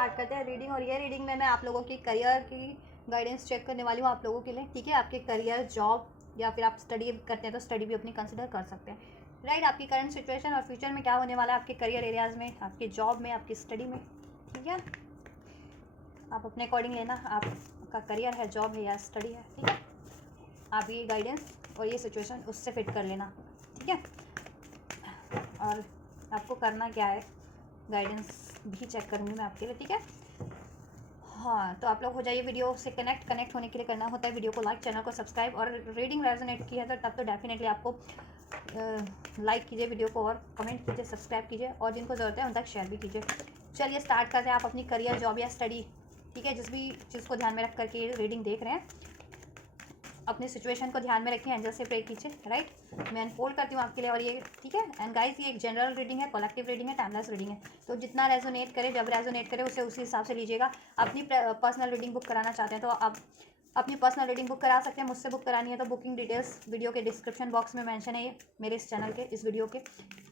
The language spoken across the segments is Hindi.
स्टार्ट करते हैं रीडिंग। और ये रीडिंग में मैं आप लोगों की करियर की गाइडेंस चेक करने वाली हूँ आप लोगों के लिए, ठीक है। आपके करियर, जॉब या फिर आप स्टडी करते हैं तो स्टडी भी अपनी कंसिडर कर सकते हैं, राइट। आपकी करंट सिचुएशन और फ्यूचर में क्या होने वाला है आपके करियर एरियाज़ में, आपके जॉब में, आपकी स्टडी में, ठीक है। आप अपने अकॉर्डिंग लेना, आपका करियर है, जॉब है या स्टडी है, ठीक है। आप ये गाइडेंस और ये सिचुएशन उससे फिट कर लेना, ठीक है। और आपको करना क्या है, गाइडेंस भी चेक करूँगी मैं आपके लिए, ठीक है। हाँ, तो आप लोग हो जाइए वीडियो से कनेक्ट होने के लिए करना होता है वीडियो को लाइक, चैनल को सब्सक्राइब, और रीडिंग रेजोनेट की है तो तब तो डेफिनेटली आपको लाइक कीजिए वीडियो को, और कमेंट कीजिए, सब्सक्राइब कीजिए, और जिनको ज़रूरत है उन तक शेयर भी कीजिए। चलिए स्टार्ट करते हैं। आप अपनी करियर, जॉब या स्टडी, ठीक है, जिस भी चीज़ को ध्यान में रख करके रीडिंग देख रहे हैं, अपनी सिचुएशन को ध्यान में रखिए, एंजल से प्रे कीजिए, राइट। मैं अनफोल्ड करती हूँ आपके लिए, और ये ठीक है। एंड गाइस, ये एक जनरल रीडिंग है, कलेक्टिव रीडिंग है, टाइमलेस रीडिंग है, तो जितना रेजोनेट करे, जब रेजोनेट करे उसे उसी हिसाब से लीजिएगा। अपनी पर्सनल रीडिंग बुक कराना चाहते हैं तो आप अपनी पर्सनल रीडिंग बुक करा सकते हैं। मुझसे बुक करानी है तो बुकिंग डिटेल्स वीडियो के डिस्क्रिप्शन बॉक्स में मेंशन है, ये मेरे इस चैनल के, इस वीडियो के,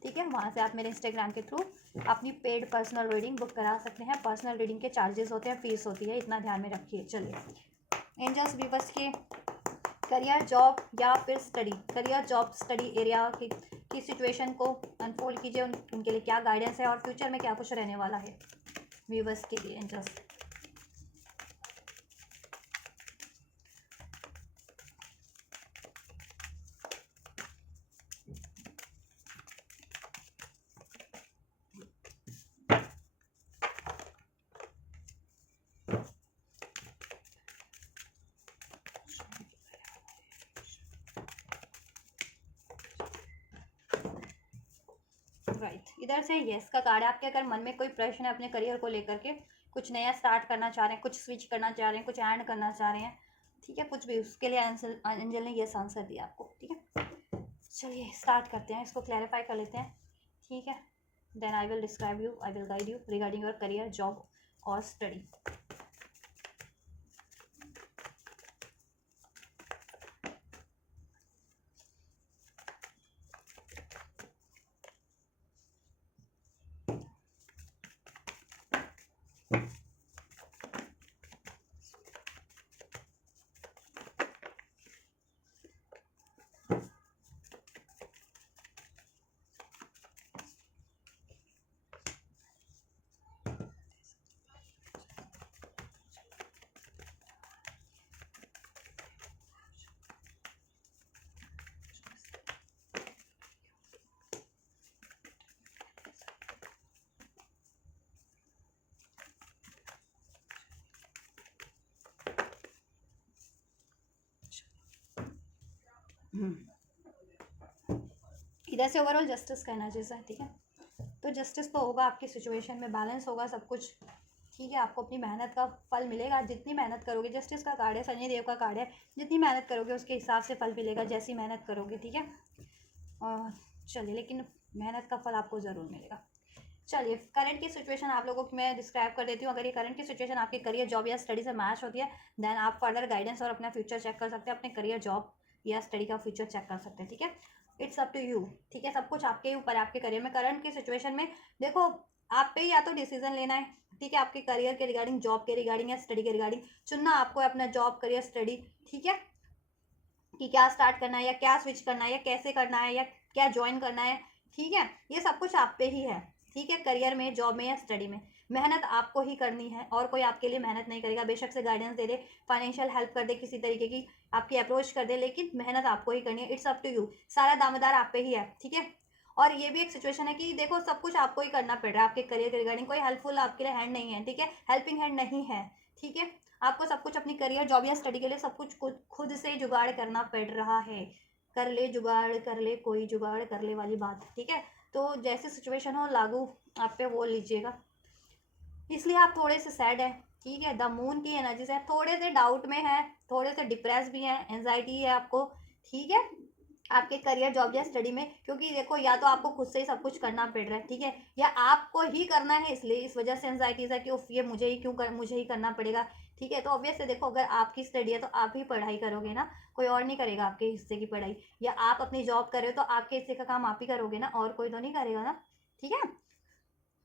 ठीक है। वहाँ से आप मेरे इंस्टाग्राम के थ्रू अपनी पेड पर्सनल रीडिंग बुक करा सकते हैं। पर्सनल रीडिंग के चार्जेस होते हैं, फीस होती है, इतना ध्यान में रखिए। चलिए, एंजल्स वीवर्स के करियर, जॉब या फिर study, career, job, study area की सिचुएशन को अनफोल्ड कीजिए। उनके लिए क्या गाइडेंस है और फ्यूचर में क्या कुछ रहने वाला है व्यूवर्स के लिए। Angels, right. इधर से यस का कार्ड है। आपके अगर मन में कोई प्रश्न है अपने करियर को लेकर के, कुछ नया स्टार्ट करना चाह रहे हैं, कुछ स्विच करना चाह रहे हैं, कुछ ऐड करना चाह रहे हैं, ठीक है, कुछ भी, उसके लिए एंजल ने यस आंसर दिया आपको, ठीक है। चलिए स्टार्ट करते हैं, इसको क्लैरिफाई कर लेते हैं, ठीक है। Then I will describe you, I will guide you regarding your career, job और स्टडी। इधर से ओवरऑल जस्टिस का एनर्जी है, ठीक है। तो जस्टिस तो होगा, आपकी सिचुएशन में बैलेंस होगा सब कुछ, ठीक है। आपको अपनी मेहनत का फल मिलेगा, जितनी मेहनत करोगे। जस्टिस का कार्ड है, शनि देव का कार्ड है, जितनी मेहनत करोगे उसके हिसाब से फल मिलेगा, जैसी मेहनत करोगे, ठीक है। और चलिए, लेकिन मेहनत का फल आपको ज़रूर मिलेगा। चलिए, करंट की सिचुएशन आप लोगों को मैं डिस्क्राइब कर देती हूँ। अगर ये करंट की सिचुएशन आपके करियर, जॉब या स्टडी से मैच होती है, देन आप फर्दर गाइडेंस और अपना फ्यूचर चेक कर सकते हैं, अपने करियर, जॉब या स्टडी का फ्यूचर चेक कर सकते हैं, ठीक है। इट्स अप टू यू, ठीक है। सब कुछ आपके ऊपर, आपके करियर में, करंट की सिचुएशन में देखो, आप पे या तो डिसीजन लेना है, ठीक है, आपके करियर के रिगार्डिंग, जॉब के रिगार्डिंग या स्टडी के रिगार्डिंग चुनना आपको है, अपना जॉब, करियर, स्टडी, ठीक है, कि क्या स्टार्ट करना है या क्या स्विच करना है या कैसे करना है या क्या ज्वाइन करना है, ठीक है। ये सब कुछ आप पे ही है, ठीक है। करियर में, जॉब में या स्टडी में मेहनत आपको ही करनी है, और कोई आपके लिए मेहनत नहीं करेगा। बेशक से गाइडेंस दे दे, फाइनेंशियल हेल्प कर दे, किसी तरीके की आपकी अप्रोच कर दे, लेकिन मेहनत आपको ही करनी है। इट्स अप टू यू, सारा दामदार आप पे ही है, ठीक है। और ये भी एक सिचुएशन है कि देखो, सब कुछ आपको ही करना पड़ रहा है आपके करियर के रिगार्डिंग, कोई हेल्पफुल आपके लिए हैंड नहीं है, ठीक है, हेल्पिंग हैंड नहीं है, ठीक है। आपको सब कुछ अपनी करियर, जॉब या स्टडी के लिए सब कुछ खुद से जुगाड़ करना पड़ रहा है। कर ले जुगाड़, कर ले कोई जुगाड़, कर ले वाली बात, ठीक है। तो जैसी सिचुएशन हो लागू आप पे वो लीजिएगा। इसलिए आप थोड़े से सैड है, ठीक है। द मून की एनर्जी से थोड़े से डाउट में है, थोड़े से डिप्रेस भी हैं, एंजाइटी है आपको, ठीक है, आपके करियर, जॉब या स्टडी में। क्योंकि देखो, या तो आपको खुद से ही सब कुछ करना पड़ रहा है, ठीक है, या आपको ही करना है, इसलिए इस वजह से एंजाइटीज है कि उफ, ये मुझे ही क्यों मुझे ही करना पड़ेगा, ठीक है। तो ऑब्वियस है, देखो, अगर आपकी स्टडी है तो आप ही पढ़ाई करोगे ना, कोई और नहीं करेगा आपके हिस्से की पढ़ाई। या आप अपनी जॉब कर रहे हो तो आपके हिस्से का काम आप ही करोगे ना, और कोई तो नहीं करेगा ना, ठीक है।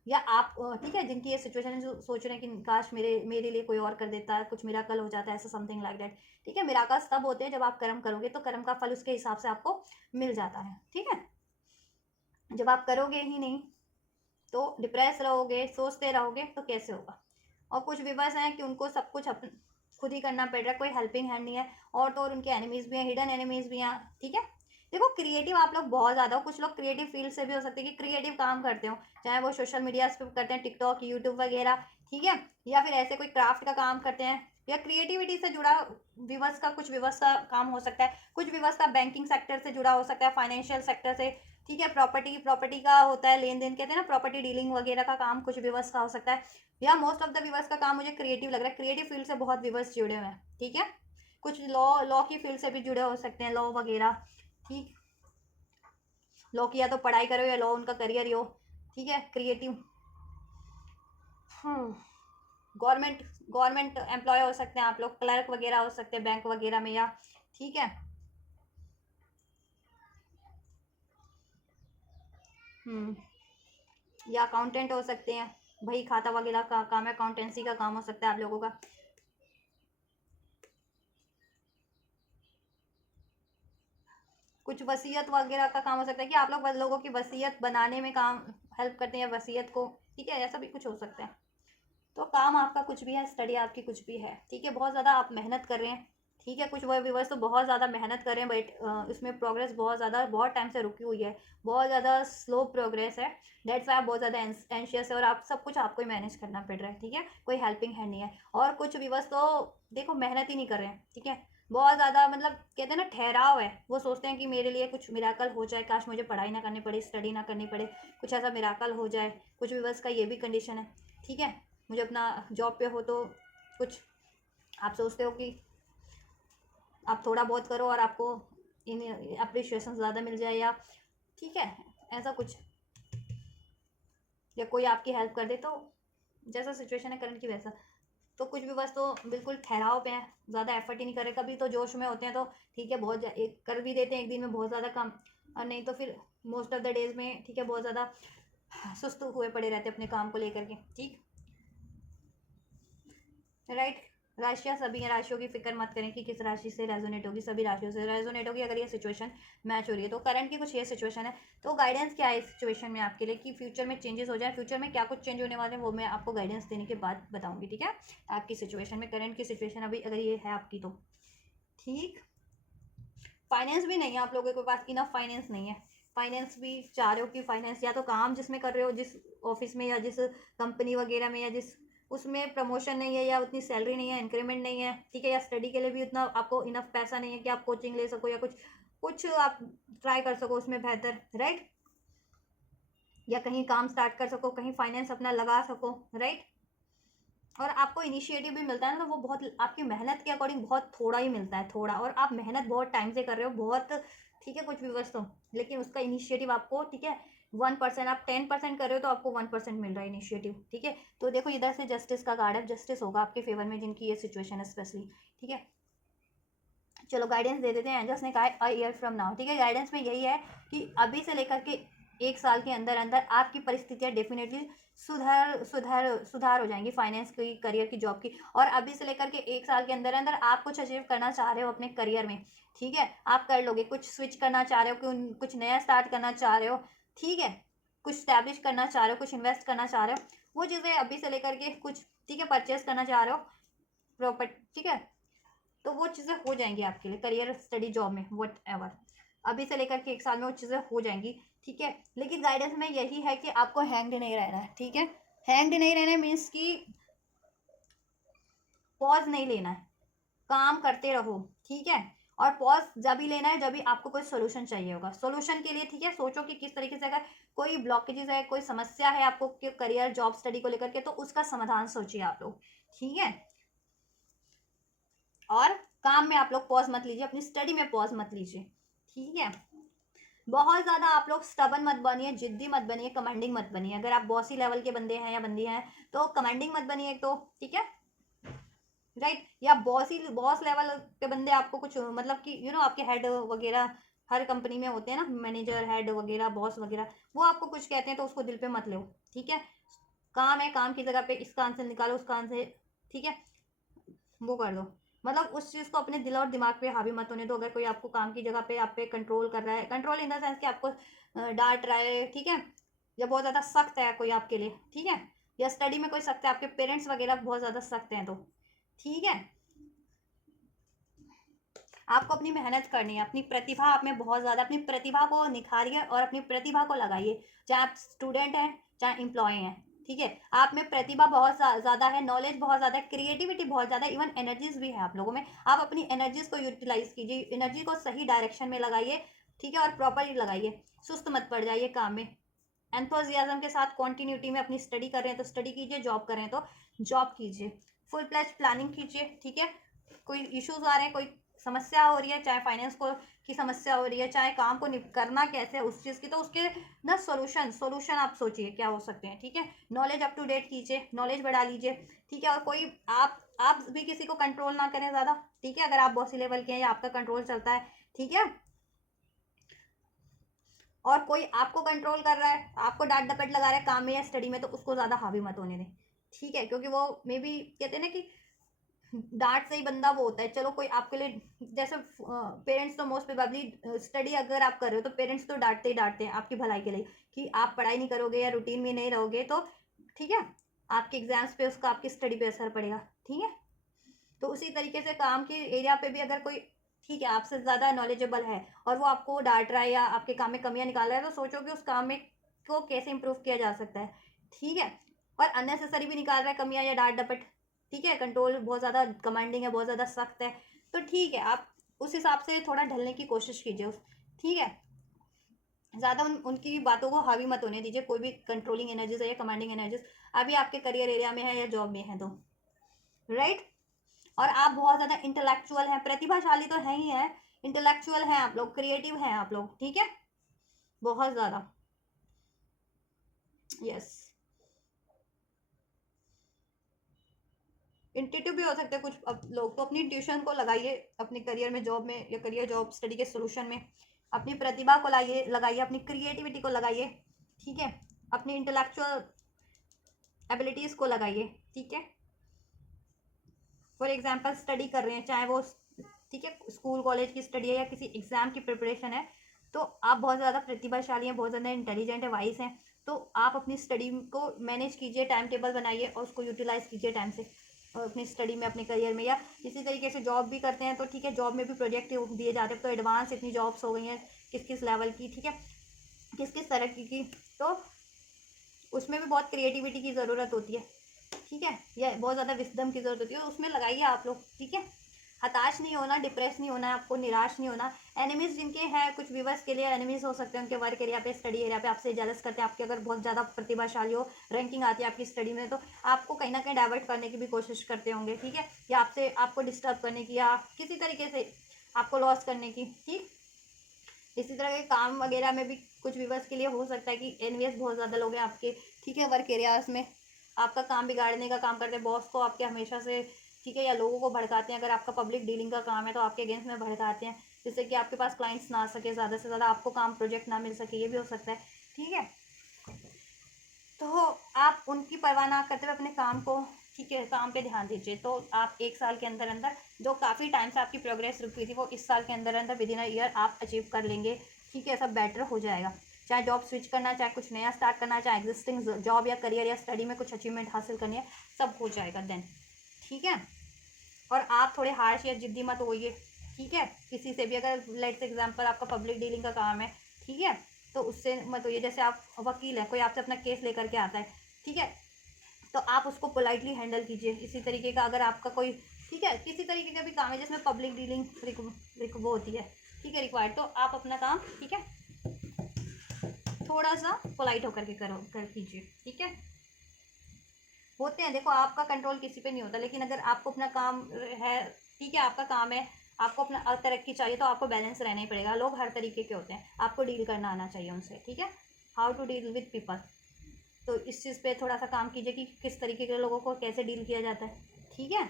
या आप ठीक है, जिनकी ये सिचुएशन है, जो सोच रहे हैं कि काश मेरे मेरे लिए कोई और कर देता है, कुछ मिराकल हो जाता है, ऐसा समथिंग लाइक दैट। ठीक है, मिराकल्स तब होते हैं जब आप कर्म करोगे, तो कर्म का फल उसके हिसाब से आपको मिल जाता है। ठीक है, जब आप करोगे ही नहीं तो डिप्रेस रहोगे, सोचते रहोगे, तो कैसे होगा। और कुछ विवर्स हैं कि उनको सब कुछ खुद ही करना पड़ रहा है, कोई हेल्पिंग हैंड नहीं है, और तो और उनके एनिमीज भी हैं, हिडन एनिमीज भी हैं। ठीक है, देखो क्रिएटिव आप लोग बहुत ज़्यादा हो, कुछ लोग क्रिएटिव फील्ड से भी हो सकते हैं कि क्रिएटिव काम करते हो, चाहे वो सोशल मीडिया पे करते हैं, टिकटॉक, यूट्यूब वगैरह। ठीक है, या फिर ऐसे कोई क्राफ्ट का काम करते हैं, या क्रिएटिविटी से जुड़ा विवर्स का, कुछ विवर्स का काम हो सकता है, कुछ विवर्स का बैंकिंग सेक्टर से जुड़ा हो सकता है, फाइनेंशियल सेक्टर से। ठीक है, प्रॉपर्टी प्रॉपर्टी का होता है लेन देन, कहते हैं ना, प्रॉपर्टी डीलिंग वगैरह का काम कुछ विवर्स का हो सकता है, या मोस्ट ऑफ द विवर्स का काम मुझे क्रिएटिव लग रहा है, क्रिएटिव फील्ड से बहुत विवर्स जुड़े हुए हैं। ठीक है, कुछ लॉ लॉ की फील्ड से भी जुड़े हो सकते हैं, लॉ वगैरह। ठीक, लॉ की या तो पढ़ाई करो या लॉ उनका करियर ही हो। ठीक है, क्रिएटिव गवर्नमेंट गवर्नमेंट एम्प्लॉय हो सकते हैं आप लोग, क्लर्क वगैरह हो सकते हैं बैंक वगैरह में, या ठीक है या अकाउंटेंट हो सकते हैं, वही खाता वगैरह का काम है, अकाउंटेंसी का काम हो सकता है आप लोगों का। कुछ वसीयत वगैरह का काम हो सकता है कि आप लोग लोगों की वसीयत बनाने में काम हेल्प करते हैं, वसीयत को। ठीक है, ऐसा भी कुछ हो सकता है। तो काम आपका कुछ भी है, स्टडी आपकी कुछ भी है। ठीक है, बहुत ज़्यादा आप मेहनत कर रहे हैं। ठीक है, कुछ व्यूअर्स तो बहुत ज़्यादा मेहनत कर रहे हैं, बट इसमें प्रोग्रेस बहुत ज़्यादा, बहुत टाइम से रुकी हुई है, बहुत ज़्यादा स्लो प्रोग्रेस है। डेट्स वाई आप बहुत ज़्यादा एंशियस है, और आप सब कुछ आपको ही मैनेज करना पड़ रहा है। ठीक है, कोई हेल्पिंग हैंड नहीं है। और कुछ व्यूअर्स तो देखो मेहनत ही नहीं कर रहे हैं। ठीक है, बहुत ज़्यादा, मतलब कहते हैं ना, ठहराव है। वो सोचते हैं कि मेरे लिए कुछ मिराकल हो जाए, काश मुझे पढ़ाई ना करनी पड़े, स्टडी ना करनी पड़े, कुछ ऐसा मिराकल हो जाए। कुछ व्यूअर्स का ये भी कंडीशन है। ठीक है, मुझे अपना जॉब पे हो तो कुछ आप सोचते हो कि आप थोड़ा बहुत करो और आपको इन अप्रिशिएशन ज़्यादा मिल जाए, या ठीक है ऐसा कुछ, या कोई आपकी हेल्प कर दे, तो जैसा सिचुएशन है करंट की वैसा। तो कुछ भी बस तो बिल्कुल ठहराव पे हैं, ज़्यादा एफर्ट ही नहीं कर रहे। कभी तो जोश में होते हैं तो ठीक है, बहुत एक कर भी देते हैं एक दिन में बहुत ज़्यादा काम, और नहीं तो फिर मोस्ट ऑफ द डेज में ठीक है बहुत ज़्यादा सुस्त हुए पड़े रहते हैं अपने काम को लेकर के। ठीक, राइट। राशियाँ सभी हैं, राशियों की फिक्र मत करें कि किस राशि से रेजोनेट होगी, सभी राशियों से रेजोनेट होगी अगर ये सिचुएशन मैच हो रही है। तो करंट की कुछ ये सिचुएशन है। तो गाइडेंस क्या है इस सिचुएशन में आपके लिए कि फ्यूचर में चेंजेस हो जाए, फ्यूचर में क्या कुछ चेंज होने वाले हैं वो मैं आपको गाइडेंस देने के बाद बताऊंगी। ठीक है, आपकी सिचुएशन में करंट की सिचुएशन अभी अगर ये है आपकी तो ठीक। फाइनेंस भी नहीं है आप लोगों के पास, इनफ फाइनेंस नहीं है। फाइनेंस भी चाह रहे हो कि फाइनेंस या तो काम जिसमें कर रहे हो, जिस ऑफिस में या जिस कंपनी वगैरह में, या जिस उसमें प्रमोशन नहीं है, या उतनी सैलरी नहीं है, इंक्रीमेंट नहीं है। ठीक है, या स्टडी के लिए भी उतना आपको इनफ पैसा नहीं है कि आप कोचिंग ले सको, या कुछ कुछ आप ट्राई कर सको उसमें बेहतर, राइट। या कहीं काम स्टार्ट कर सको, कहीं फाइनेंस अपना लगा सको, राइट। और आपको इनिशिएटिव भी मिलता है ना, तो वो बहुत आपकी मेहनत के अकॉर्डिंग बहुत थोड़ा ही मिलता है, थोड़ा। और आप मेहनत बहुत टाइम से कर रहे हो, बहुत। ठीक है, कुछ व्यूवर्स तो, लेकिन उसका इनिशिएटिव आपको, ठीक है 1%, आप 10% कर रहे हो तो आपको 1% मिल रहा है इनिशिएटिव। ठीक है, तो देखो इधर से जस्टिस का कार्ड है, जस्टिस होगा आपके फेवर में जिनकी ये सिचुएशन है स्पेशली। ठीक है, चलो गाइडेंस दे देते हैं। एंजल्स ने कहा है अ ईयर फ्रॉम नाउ। ठीक है, गाइडेंस में यही है कि अभी से लेकर के 1 साल के अंदर अंदर आपकी परिस्थितियां डेफिनेटली सुधार सुधार सुधार हो जाएंगी, फाइनेंस की, करियर की, जॉब की। और अभी से लेकर के 1 साल के अंदर अंदर आप कुछ अचीव करना चाह रहे हो अपने करियर में। ठीक है, आप कर लोगे। कुछ स्विच करना चाह रहे हो, कुछ नया स्टार्ट करना चाह रहे हो। ठीक है, कुछ स्टैब्लिश करना चाह रहे हो, कुछ इन्वेस्ट करना चाह रहे हो, वो चीज़ें अभी से लेकर के कुछ, ठीक है, परचेस करना चाह रहे हो प्रॉपर्टी। ठीक है, तो वो चीज़ें हो जाएंगी आपके लिए, करियर, स्टडी, जॉब में, वट एवर। अभी से लेकर के 1 साल में वो चीज़ें हो जाएंगी। ठीक है, लेकिन गाइडेंस में यही है कि आपको हैंग्ड नहीं रहना है। ठीक है, हैंग्ड नहीं रहना है मीन्स कि पॉज नहीं लेना है, काम करते रहो। ठीक है, और पॉज जब भी लेना है जब भी आपको कोई सोल्यूशन चाहिए होगा, सोल्यूशन के लिए। ठीक है, सोचो कि किस तरीके से, अगर कोई ब्लॉकेजेस है, कोई समस्या है आपको करियर, जॉब, स्टडी को लेकर के, तो उसका समाधान सोचिए आप लोग। ठीक है, और काम में आप लोग पॉज मत लीजिए, अपनी स्टडी में पॉज मत लीजिए। ठीक है, बहुत ज़्यादा आप लोग स्टबन मत बनिए, जिद्दी मत बनिए, कमांडिंग मत बनिए। अगर आप बॉसी लेवल के बंदे हैं या बंदी हैं तो कमांडिंग मत बनिए, तो ठीक है, राइट। या बॉस लेवल के बंदे आपको कुछ, मतलब कि आपके हेड वगैरह हर कंपनी में होते हैं ना, मैनेजर, हेड वगैरह, बॉस वगैरह, वो आपको कुछ कहते हैं तो उसको दिल पे मत लो। ठीक है, काम है, काम की जगह पे इस कान से निकालो, उस कान से, ठीक है, वो कर दो। मतलब उस चीज़ को अपने दिल और दिमाग पे हावी मत होने दो। अगर कोई आपको काम की जगह पे आप पे कंट्रोल कर रहा है, कंट्रोल इन द सेंस कि आपको डांट रहा है, ठीक है, या बहुत ज़्यादा सख्त है कोई आपके लिए, ठीक है, या स्टडी में कोई सख्त है, आपके पेरेंट्स वगैरह बहुत ज़्यादा सख्त हैं, तो ठीक है, आपको अपनी मेहनत करनी है, अपनी प्रतिभा आप में बहुत ज़्यादा, अपनी प्रतिभा को निखारिए और अपनी प्रतिभा को लगाइए। चाहे आप स्टूडेंट हैं, चाहे एम्प्लॉय हैं, ठीक है, आप में प्रतिभा बहुत ज़्यादा है, नॉलेज बहुत ज़्यादा है, क्रिएटिविटी बहुत ज़्यादा है, इवन एनर्जीज भी है आप लोगों में। आप अपनी एनर्जीज को यूटिलाइज कीजिए, एनर्जी को सही डायरेक्शन में लगाइए, ठीक है, और प्रॉपरली लगाइए। सुस्त मत पड़ जाइए काम में। एंथुजियाज्म के साथ कॉन्टिन्यूटी में अपनी स्टडी कर रहे हैं तो स्टडी कीजिए, जॉब कर रहे हैं तो जॉब कीजिए, फुल प्लेज प्लानिंग कीजिए, ठीक है। कोई इश्यूज आ रहे हैं, कोई समस्या हो रही है, चाहे फाइनेंस को की समस्या हो रही है, चाहे काम को करना कैसे है उस चीज़ की, तो उसके ना सोल्यूशन आप सोचिए क्या हो सकते हैं, ठीक है। नॉलेज अप टू डेट कीजिए, नॉलेज बढ़ा लीजिए, ठीक है। और कोई आप भी किसी को कंट्रोल ना करें ज़्यादा, ठीक है। अगर आप बॉसी लेवल के हैं या आपका कंट्रोल चलता है, ठीक है, और कोई आपको कंट्रोल कर रहा है, आपको डांट डपट लगा रहा है काम में या स्टडी में, तो उसको ज़्यादा हावी मत होने दें, ठीक है। क्योंकि वो मे बी कहते हैं ना कि डांट से ही बंदा वो होता है। चलो कोई आपके लिए, जैसे पेरेंट्स तो मोस्ट प्रोबेबली स्टडी अगर आप कर रहे हो तो पेरेंट्स तो डांटते ही डांटते हैं आपकी भलाई के लिए, कि आप पढ़ाई नहीं करोगे या रूटीन में नहीं रहोगे तो, ठीक है, आपके एग्जाम्स पे उसका आपकी स्टडी पे असर पड़ेगा, ठीक है। तो उसी तरीके से काम के एरिया पे भी अगर कोई, ठीक है, आपसे ज़्यादा नॉलेजेबल है और वो आपको डांट रहा है या आपके काम में कमियां निकाल रहा है, तो सोचो कि उस काम में को कैसे इंप्रूव किया जा सकता है, ठीक है। और अननेसेसरी भी निकाल रहा है कमियां या डांट डपट, ठीक है, कंट्रोल बहुत ज़्यादा कमांडिंग है, बहुत ज़्यादा सख्त है, तो ठीक है, आप उस हिसाब से थोड़ा ढलने की कोशिश कीजिए उस, ठीक है। ज़्यादा उनकी बातों को हावी मत होने दीजिए, कोई भी कंट्रोलिंग एनर्जीज है या कमांडिंग एनर्जीज अभी आपके करियर एरिया में है या जॉब में है तो, राइट। और आप बहुत ज़्यादा इंटेलेक्चुअल हैं, प्रतिभाशाली तो है ही है, इंटेलेक्चुअल हैं आप लोग, क्रिएटिव हैं आप लोग, ठीक है, बहुत ज़्यादा, यस। इंट्यूटिव भी हो सकते हैं कुछ अब लोग, तो अपनी ट्यूशन को लगाइए अपने करियर में, जॉब में या करियर जॉब स्टडी के सोल्यूशन में। अपनी प्रतिभा को लाइए, लगाइए, अपनी क्रिएटिविटी को लगाइए, ठीक है, अपनी इंटेलेक्चुअल एबिलिटीज़ को लगाइए, ठीक है। फॉर एग्जाम्पल स्टडी कर रहे हैं, चाहे वो, ठीक है, स्कूल कॉलेज की स्टडी है या किसी एग्जाम की प्रिपरेशन है, तो आप बहुत ज़्यादा प्रतिभाशाली हैं, बहुत ज़्यादा इंटेलिजेंट है, वाइस हैं, तो आप अपनी स्टडी को मैनेज कीजिए, टाइम टेबल बनाइए और उसको यूटिलाइज कीजिए टाइम से, और अपनी स्टडी में, अपने करियर में, या इसी तरीके से जॉब भी करते हैं तो ठीक है, जॉब में भी प्रोजेक्ट दिए जाते हैं, तो एडवांस इतनी जॉब्स हो गई हैं किस किस लेवल की, ठीक है, किस किस तरह की, तो उसमें भी बहुत क्रिएटिविटी की ज़रूरत होती है, ठीक है, या बहुत ज़्यादा विस्डम की ज़रूरत होती है, उसमें लगाइए आप लोग, ठीक है। हताश नहीं होना, डिप्रेस नहीं होना, आपको निराश नहीं होना। एनिमीज जिनके हैं, कुछ व्यूवर्स के लिए एनिमीज हो सकते हैं, उनके वर्क एरिया पे, स्टडी एरिया पे आपसे जेलस करते हैं, आपके अगर बहुत ज़्यादा प्रतिभाशाली हो, रैंकिंग आती है आपकी स्टडी में, तो आपको कहीं ना कहीं डाइवर्ट करने की भी कोशिश करते होंगे, ठीक है, या आपसे आपको डिस्टर्ब करने की या किसी तरीके से आपको लॉस करने की, ठीक। इसी तरह के काम वगैरह में भी कुछ व्यूवर्स के लिए हो सकता है कि एनवीएस बहुत ज़्यादा लोग हैं आपके, ठीक है, वर्क एरियाज में आपका काम बिगाड़ने का काम करते हैं, बॉस को आपके हमेशा से, ठीक है, या लोगों को भड़काते हैं। अगर आपका पब्लिक डीलिंग का काम है तो आपके अगेंस्ट में भड़काते हैं, जिससे कि आपके पास क्लाइंट्स ना आ सके, ज़्यादा से ज़्यादा आपको काम प्रोजेक्ट ना मिल सके, ये भी हो सकता है, ठीक है। तो आप उनकी परवाह ना करते हुए अपने काम को, ठीक है, काम पे ध्यान दीजिए, तो आप एक साल के अंदर अंदर जो काफ़ी टाइम से आपकी प्रोग्रेस रुकी थी वो इस साल के अंदर अंदर विद इन अ ईयर आप अचीव कर लेंगे, ठीक है, सब बेटर हो जाएगा। चाहे जॉब स्विच करना, चाहे कुछ नया स्टार्ट करना, चाहे एग्जिस्टिंग जॉब या करियर या स्टडी में कुछ अचीवमेंट हासिल करनी है, सब हो जाएगा देन, ठीक है। और आप थोड़े हार्श या जिद्दी मत होइए, ठीक है, किसी से भी, अगर लेट्स एग्जांपल आपका पब्लिक डीलिंग का काम है, ठीक है, तो उससे मत होइए। जैसे आप वकील हैं, कोई आपसे अपना केस लेकर के आता है, ठीक है, तो आप उसको पोलाइटली हैंडल कीजिए। इसी तरीके का अगर आपका कोई, ठीक है, किसी तरीके का भी काम है जिसमें पब्लिक डीलिंग वो होती है, ठीक है, रिक्वायर्ड, तो आप अपना काम, ठीक है, थोड़ा सा पोलाइट होकर के कर कीजिए, ठीक है। होते हैं, देखो आपका कंट्रोल किसी पे नहीं होता, लेकिन अगर आपको अपना काम है, ठीक है, आपका काम है, आपको अपना तरक्की चाहिए, तो आपको बैलेंस रहना ही पड़ेगा। लोग हर तरीके के होते हैं, आपको डील करना आना चाहिए उनसे, ठीक है, how to deal with people. तो इस चीज़ पे थोड़ा सा काम कीजिए कि किस तरीके के लोगों को कैसे डील किया जाता है, ठीक है।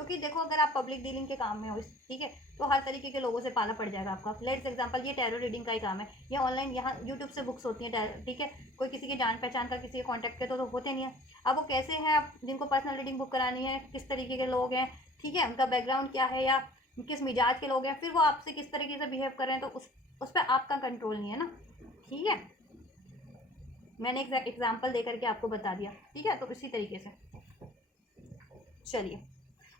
क्योंकि देखो अगर आप पब्लिक डीलिंग के काम में हो, ठीक है, तो हर तरीके के लोगों से पाला पड़ जाएगा आपका। लेट्स एग्जांपल, ये टैरो रीडिंग का ही काम है, ये ऑनलाइन यहाँ यूट्यूब से बुक्स होती हैं, ठीक है, कोई किसी के जान पहचान का किसी के कॉन्टैक्ट के तो होते नहीं है। अब वो कैसे हैं, आप जिनको पर्सनल रीडिंग बुक करानी है, किस तरीके के लोग हैं, ठीक है, उनका बैकग्राउंड क्या है, या किस मिजाज के लोग हैं, फिर वो आपसे किस तरीके से बिहेव कर रहे हैं, तो उस पर आपका कंट्रोल नहीं है ना, ठीक है। मैंने एग्जाम्पल दे करके आपको बता दिया, ठीक है। तो इसी तरीके से चलिए,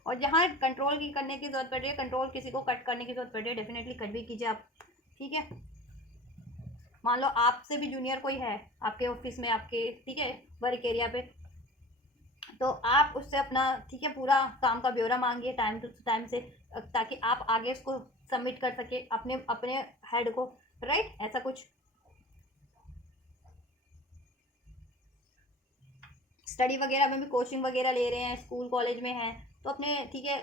और जहाँ कंट्रोल की करने की जरूरत पड़ रही है, कंट्रोल किसी को कट करने की जरूरत पड़ रही है, डेफिनेटली कट भी कीजिए आप, ठीक है। मान लो आपसे भी जूनियर कोई है आपके ऑफिस में, आपके, ठीक है, वर्क एरिया पे, तो आप उससे अपना, ठीक है, पूरा काम का ब्यौरा मांगिए टाइम टू टाइम से, ताकि आप आगे उसको सबमिट कर सके अपने अपने हेड को, राइट। ऐसा कुछ स्टडी वगैरह में भी कोचिंग वगैरह ले रहे हैं, स्कूल कॉलेज में हैं, तो अपने, ठीक है,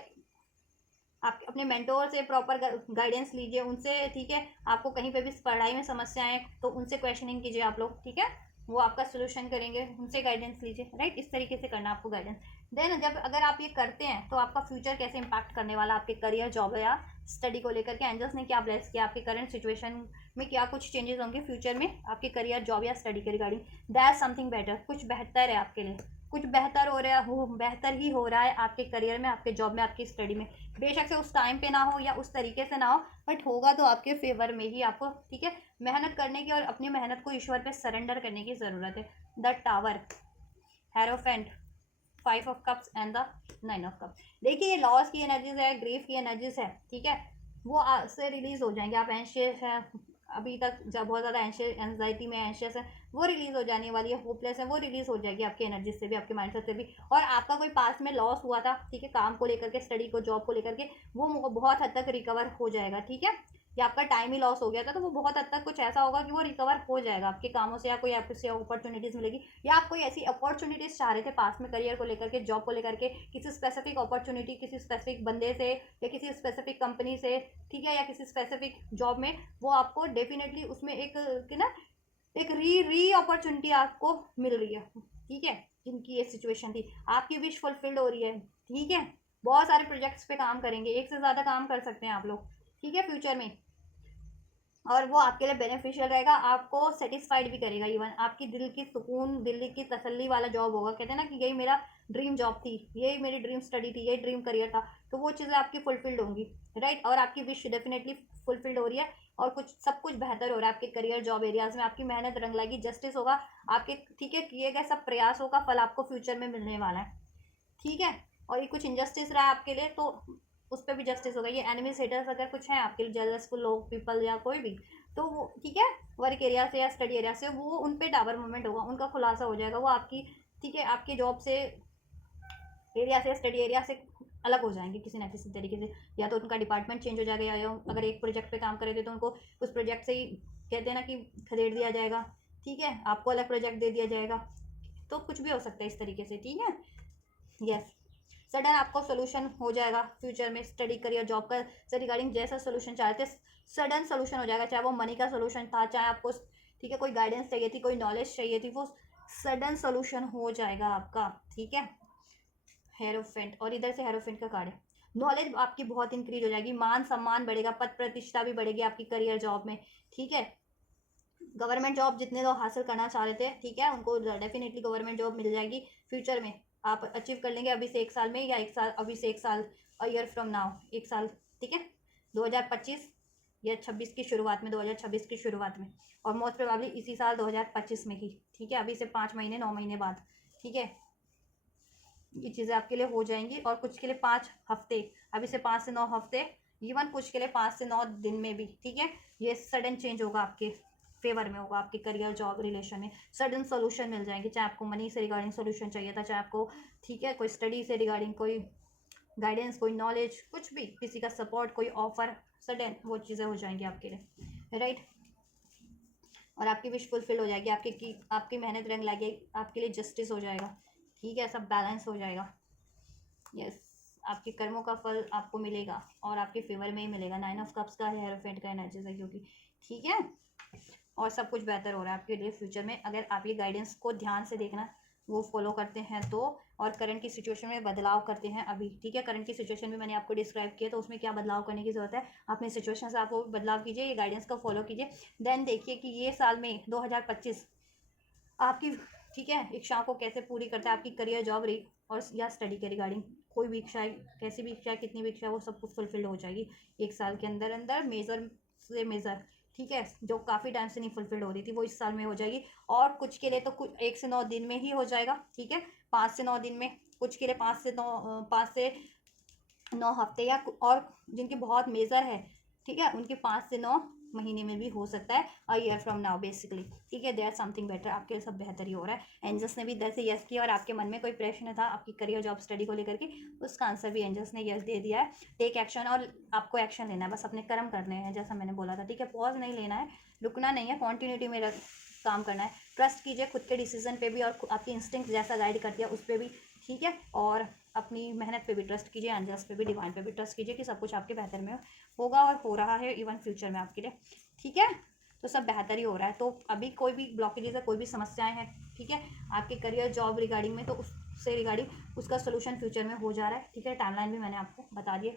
आप अपने मेंटोर से प्रॉपर गाइडेंस लीजिए उनसे, ठीक है। आपको कहीं पे भी पढ़ाई में समस्या है तो उनसे क्वेश्चनिंग कीजिए आप लोग, ठीक है, वो आपका सोल्यूशन करेंगे, उनसे गाइडेंस लीजिए, राइट। इस तरीके से करना आपको गाइडेंस। देन जब अगर आप ये करते हैं तो आपका फ्यूचर कैसे इम्पैक्ट करने वाला, आपके करियर, जॉब या स्टडी को लेकर के एंजल्स ने क्या ब्लेस किया, आपके करंट सिचुएशन में क्या कुछ चेंजेस होंगे फ्यूचर में आपके करियर, जॉब या स्टडी के रिगार्डिंग। दैट समथिंग बेटर, कुछ बेहतर है आपके लिए, कुछ बेहतर हो रहा हो, बेहतर ही हो रहा है आपके करियर में, आपके जॉब में, आपकी स्टडी में। बेशक से उस टाइम पे ना हो या उस तरीके से ना हो, बट होगा तो आपके फेवर में ही आपको, ठीक है। मेहनत करने की और अपनी मेहनत को ईश्वर पे सरेंडर करने की ज़रूरत है। The tower, hierophant, 5 of cups and the 9 of cups. देखिए ये लॉस की एनर्जीज है, ग्रीफ की एनर्जीज है, ठीक है, वो से रिलीज हो जाएंगे। आप एंशियस हैं अभी तक, जब बहुत ज़्यादा एंजाइटी में एंशियस है, वो रिलीज हो जाने वाली है। होपलेस है, वो रिलीज हो जाएगी आपकी एनर्जी से भी, आपके माइंडसेट से भी। और आपका कोई पास में लॉस हुआ था, ठीक है, काम को लेकर के, स्टडी को, जॉब को लेकर के, वो बहुत हद तक रिकवर हो जाएगा, ठीक है। या आपका टाइम ही लॉस हो गया था तो वो बहुत हद तक कुछ ऐसा होगा कि वो रिकवर हो जाएगा आपके कामों से, या कोई आपसे अपॉर्चुनिटीज़ मिलेगी, या आप कोई ऐसी अपॉर्चुनिटीज़ चाह रहे थे पास में करियर को लेकर के, जॉब को लेकर के, किसी स्पेसिफिक अपॉर्चुनिटी, किसी स्पेसिफिक बंदे से, या किसी स्पेसिफिक कंपनी से, ठीक है, या किसी स्पेसिफिक जॉब में, वो आपको डेफिनेटली उसमें एक ना एक री अपॉर्चुनिटी आपको मिल रही है, ठीक है। जिनकी ये सिचुएशन थी, आपकी विश फुलफिल्ड हो रही है, ठीक है। बहुत सारे प्रोजेक्ट्स पे काम करेंगे, एक से ज़्यादा काम कर सकते हैं आप लोग, ठीक है, फ्यूचर में। और वो आपके लिए बेनिफिशियल रहेगा, आपको सेटिस्फाइड भी करेगा, इवन आपकी दिल की सुकून, दिल की तसल्ली वाला जॉब होगा। कहते हैं ना कि यही मेरा ड्रीम जॉब थी, यही मेरी ड्रीम स्टडी थी, यही ड्रीम करियर था, तो वो चीज़ें आपकी फुलफिल्ड होंगी, राइट। और आपकी विश डेफिनेटली फुलफिल्ड हो रही है, और कुछ सब कुछ बेहतर हो रहा है आपके करियर, जॉब एरियाज में। आपकी मेहनत रंग लाएगी, जस्टिस होगा आपके, ठीक है, किए गए सब प्रयासों का फल आपको फ्यूचर में मिलने वाला है, ठीक है। और ये कुछ इनजस्टिस रहा है आपके लिए तो उस पर भी जस्टिस होगा। ये एनिमीज, हेटर्स अगर कुछ है आपके लिए, जेलसफुल लोग, पीपल या कोई भी, तो वो, ठीक है, वर्क एरिया से या स्टडी एरिया से, वो उन पे टावर मूवमेंट होगा, उनका खुलासा हो जाएगा, वो आपकी, ठीक है, आपके जॉब से, एरिया से, स्टडी एरिया से अलग हो जाएंगे किसी ना किसी तरीके से। या तो उनका डिपार्टमेंट चेंज हो जाएगा, या अगर एक प्रोजेक्ट पे काम कर रहे थे तो उनको उस प्रोजेक्ट से ही, कहते हैं ना कि, खदेड़ दिया जाएगा, ठीक है, आपको अलग प्रोजेक्ट दे दिया जाएगा, तो कुछ भी हो सकता है इस तरीके से, ठीक है। यस, सडन आपको सोल्यूशन हो जाएगा फ्यूचर में, स्टडी, करियर, जॉब का से रिगार्डिंग जैसा सोल्यूशन चाहते सडन सोल्यूशन हो जाएगा। चाहे वो मनी का सोल्यूशन था, चाहे आपको, ठीक है, कोई गाइडेंस चाहिए थी, कोई नॉलेज चाहिए थी, वो सडन सोल्यूशन हो जाएगा आपका, ठीक है। हेरोफेंट, और इधर से हेरोफेंट का कार्ड है। नॉलेज आपकी बहुत इंक्रीज हो जाएगी, मान सम्मान बढ़ेगा, पद प्रतिष्ठा भी बढ़ेगी आपकी करियर, जॉब में, ठीक है। गवर्नमेंट जॉब जितने लोग हासिल करना चाह रहे थे, ठीक है, उनको डेफिनेटली गवर्नमेंट जॉब मिल जाएगी फ्यूचर में। आप अचीव कर लेंगे अभी से 1 साल में, या 1 साल, अभी से 1 साल, ईयर फ्रॉम नाउ, 1 साल, ठीक है, 2025 या 26 की शुरुआत में, 2026 की शुरुआत में, और मोस्ट प्रोबेबली इसी साल 2025 में ही, ठीक है, अभी से 5 महीने 9 महीने बाद, ठीक है, ये चीज़ें आपके लिए हो जाएंगी। और कुछ के लिए 5 हफ्ते, अभी से 5 से 9 हफ्ते, इवन कुछ के लिए 5 से 9 दिन में भी, ठीक है, ये सडन चेंज होगा आपके फेवर में, होगा आपके करियर, जॉब, रिलेशन में सडन सोल्यूशन मिल जाएंगे। चाहे आपको मनी से रिगार्डिंग सोल्यूशन चाहिए था, चाहे आपको, ठीक है, कोई स्टडी से रिगार्डिंग कोई गाइडेंस, कोई नॉलेज, कुछ भी, किसी का सपोर्ट, कोई ऑफर, सडन वो चीज़ें हो जाएंगी आपके लिए, राइट। और आपकी विश फुलफिल हो जाएगी, आपकी मेहनत रंग लाएगी, आपके लिए जस्टिस हो जाएगा, ठीक है, सब बैलेंस हो जाएगा। यस, आपके कर्मों का फल आपको मिलेगा, और आपके फेवर में ही मिलेगा। 9 ऑफ कप्स का है, हेरोफेंट का एनर्जी है, क्योंकि, ठीक है, और सब कुछ बेहतर हो रहा है आपके लिए फ्यूचर में, अगर आप ये गाइडेंस को ध्यान से देखना वो फॉलो करते हैं तो, और करंट की सिचुएशन में बदलाव करते हैं अभी, ठीक है। करंट की सिचुएशन भी मैंने आपको डिस्क्राइब किया, तो उसमें क्या बदलाव करने की ज़रूरत है, अपनी सिचुएशन से आप वो बदलाव कीजिए, ये गाइडेंस को फॉलो कीजिए। देन देखिए कि ये साल में 2025 आपकी, ठीक है, इच्छाओं को कैसे पूरी करता है, आपकी करियर, जॉब रही और या स्टडी के रिगार्डिंग कोई भी इच्छा है, कैसी भी इच्छा है, कितनी भी इच्छा है, वो सब कुछ फुलफिल हो जाएगी एक साल के अंदर अंदर, मेजर से मेजर, ठीक है। जो काफ़ी टाइम से नहीं फुलफिल हो रही थी वो इस साल में हो जाएगी, और कुछ के लिए तो कुछ 1 से 9 दिन में ही हो जाएगा, ठीक है, 5 से 9 दिन में, कुछ के लिए 5 से 9 हफ्ते, या और जिनकी बहुत मेजर है, ठीक है, उनके 5 से 9 महीने में भी हो सकता है, a year from now basically, ठीक है। देयर समथिंग बेटर, आपके लिए सब बेहतर ही हो रहा है। एंजल्स ने भी 10 से यस किया, और आपके मन में कोई प्रश्न था आपकी करियर, जॉब, स्टडी को लेकर के, उसका आंसर भी एंजल्स ने यस दे दिया है। टेक एक्शन, और आपको एक्शन लेना है, बस अपने कर्म करने हैं जैसा मैंने बोला था, ठीक है। पॉज नहीं लेना है, रुकना नहीं है, कॉन्टीन्यूटी में काम करना है। ट्रस्ट कीजिए खुद के डिसीजन पे भी, और आपकी इंस्टिंक्ट जैसा गाइड करती है उस पर भी, ठीक है। और अपनी मेहनत पे भी ट्रस्ट कीजिए, एंजल्स पे भी, डिवाइन पे भी ट्रस्ट कीजिए कि सब कुछ आपके बेहतर में होगा, और हो रहा है इवन फ्यूचर में आपके लिए, ठीक है। तो सब बेहतर ही हो रहा है। तो अभी कोई भी ब्लॉकेजेस है, कोई भी समस्याएं हैं, ठीक है, आपके करियर, जॉब रिगार्डिंग में, तो उससे रिगार्डिंग उसका सोल्यूशन फ्यूचर में हो जा रहा है, ठीक है। टाइमलाइन भी मैंने आपको बता दिए,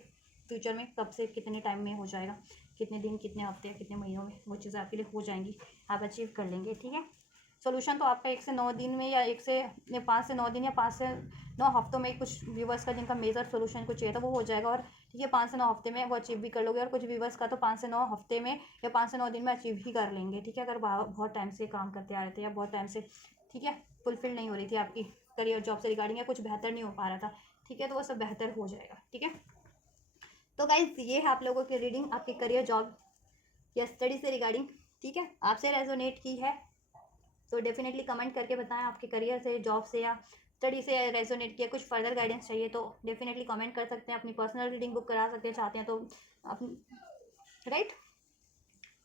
फ्यूचर में कब से कितने टाइम में हो जाएगा, कितने दिन, कितने हफ्ते, कितने महीनों में वो चीज़ें आपके लिए हो जाएंगी, आप अचीव कर लेंगे, ठीक है। सोल्यूशन तो आपका 1 से 9 दिन में, या 5 से 9 दिन, या 5 से 9 हफ्तों में, कुछ व्यूवर्स का जिनका मेजर सोल्यूशन कुछ चाहिए था वो हो जाएगा, और ठीक है 5 से 9 हफ्ते में वो अचीव भी कर लोगे, और कुछ व्यूवर्स का तो 5 से 9 हफ्ते में या 5 से 9 दिन में अचीव ही कर लेंगे, ठीक है। अगर बहुत टाइम से काम करते आ रहे थे, या बहुत टाइम से, ठीक है, फुलफिल नहीं हो रही थी आपकी करियर, जॉब से रिगार्डिंग, या कुछ बेहतर नहीं हो पा रहा था, ठीक है, तो वो सब बेहतर हो जाएगा, ठीक है। तो गाइज ये है आप लोगों की रीडिंग, आपकी करियर, जॉब या स्टडी से रिगार्डिंग, ठीक है। आपसे रेजोनेट की है तो डेफिनेटली कमेंट करके बताएं, आपके करियर से, जॉब से या स्टडी से रेजोनेट किया, कुछ फर्दर गाइडेंस चाहिए तो डेफिनेटली कमेंट कर सकते हैं, अपनी पर्सनल रीडिंग बुक करा सकते हैं, चाहते हैं तो अपनी, राइट,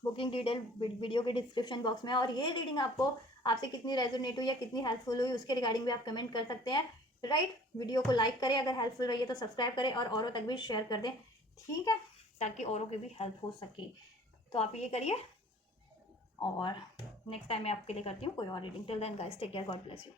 बुकिंग डिटेल वीडियो के डिस्क्रिप्शन बॉक्स में। और ये रीडिंग आपको, आपसे कितनी रेजोनेट हुई या कितनी हेल्पफुल हुई उसके रिगार्डिंग भी आप कमेंट कर सकते हैं, राइट। वीडियो को लाइक करें, अगर हेल्पफुल रही है तो सब्सक्राइब करें, और औरों तक भी शेयर कर दें, ठीक है, ताकि औरों की भी हेल्प हो सके। तो आप ये करिए, और नेक्स्ट टाइम मैं आपके लिए करती हूँ कोई और reading. Till then guys, take care, God bless you.